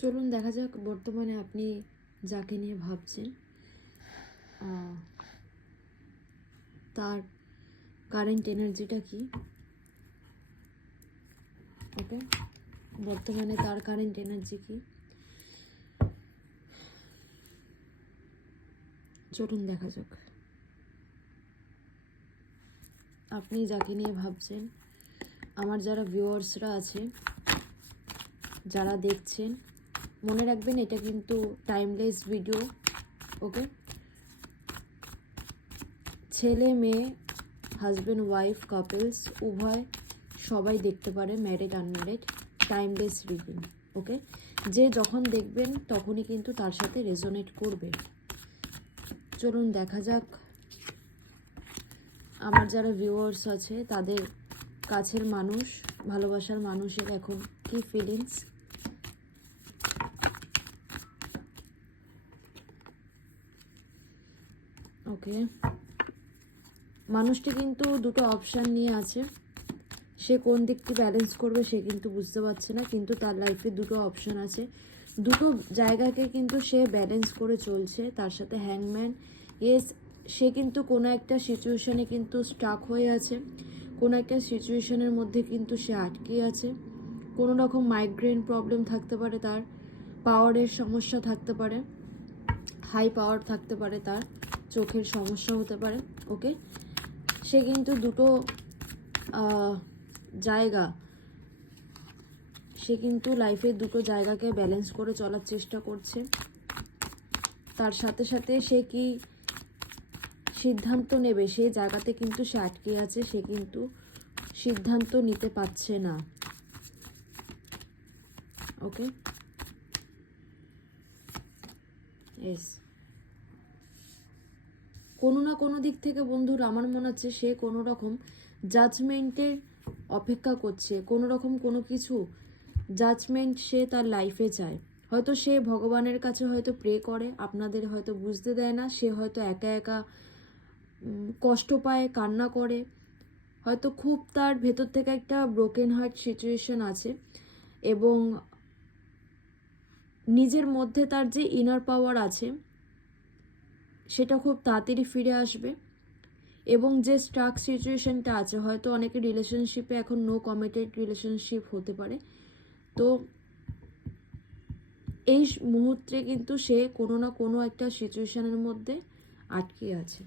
চলুন দেখা যাক বর্তমানে আপনি যাকে নিয়ে ভাবছেন তার কারেন্ট এনার্জিটা কি। ওকে, বর্তমানে তার কারেন্ট এনার্জি কি, চলুন দেখা যাক। আপনি যাকে নিয়ে ভাবছেন, আমার যারা ভিউয়ার্সরা আছে, যারা দেখছেন, মনে রাখবেন এটা কিন্তু টাইমলেস ভিডিও। ওকে, ছেলে মেয়ে, হাজব্যান্ড ওয়াইফ, কাপলস উভয় সবাই দেখতে পারে, ম্যারিড আনম্যারিড, টাইমলেস রিডিং। ওকে, যে যখন দেখবেন তখনই কিন্তু তার সাথে রেজোনেট করবে। চলুন দেখা যাক আমার যারা ভিউয়ার্স আছে তাদের কাছের মানুষ, ভালোবাসার মানুষের এখন কি ফিলিংস। ওকে, মানুষটি কিন্তু দুটো অপশান নিয়ে আছে, সে কোন দিকটি ব্যালেন্স করবে সে কিন্তু বুঝতে পারছে না, কিন্তু তার লাইফে দুটো অপশান আছে, দুটো জায়গাকে কিন্তু সে ব্যালেন্স করে চলছে। তার সাথে হ্যাংম্যান, ইয়েস, সে কিন্তু কোনো একটা সিচুয়েশানে কিন্তু স্টাক হয়ে আছে, কোনো একটা সিচুয়েশানের মধ্যে কিন্তু সে আটকে আছে। কোনো রকম মাইগ্রেন প্রবলেম থাকতে পারে, তার পাওয়ারের সমস্যা থাকতে পারে, হাই পাওয়ার থাকতে পারে, তার চোখের সমস্যা হতে পারে। ওকে, সে কিন্তু দুটো জায়গা, সে কিন্তু লাইফের দুটো জায়গাকে ব্যালেন্স করে চলার চেষ্টা করছে। তার সাথে সাথে সে কি সিদ্ধান্ত নেবে সেই জায়গাতে কিন্তু সে আটকে আছে, সে কিন্তু সিদ্ধান্ত নিতে পারছে না। ওকে, এস কোনো না কোনো দিক থেকে বন্ধুরা আমার মনে হচ্ছে সে কোনো রকম জাজমেন্টের অপেক্ষা করছে, কোনো রকম কোনো কিছু জাজমেন্ট সে তার লাইফে চায়। হয়তো সে ভগবানের কাছে হয়তো প্রে করে, আপনাদের হয়তো বুঝতে দেয় না, সে হয়তো একা একা কষ্ট পায়, কান্না করে, হয়তো খুব তার ভেতর থেকে একটা ব্রোকেন হার্ট সিচুয়েশন আছে, এবং নিজের মধ্যে তার যে ইনার পাওয়ার আছে সেটা খুব তাড়াতাড়ি ফিরে আসবে। এবং যে স্টাক সিচুয়েশনটা আছে, হয়তো অনেকে রিলেশনশিপে এখন নো কমিটেড রিলেশনশিপ হতে পারে, তো এই মুহূর্তে কিন্তু সে কোনো না কোনো একটা সিচুয়েশনের মধ্যে আটকে আছে।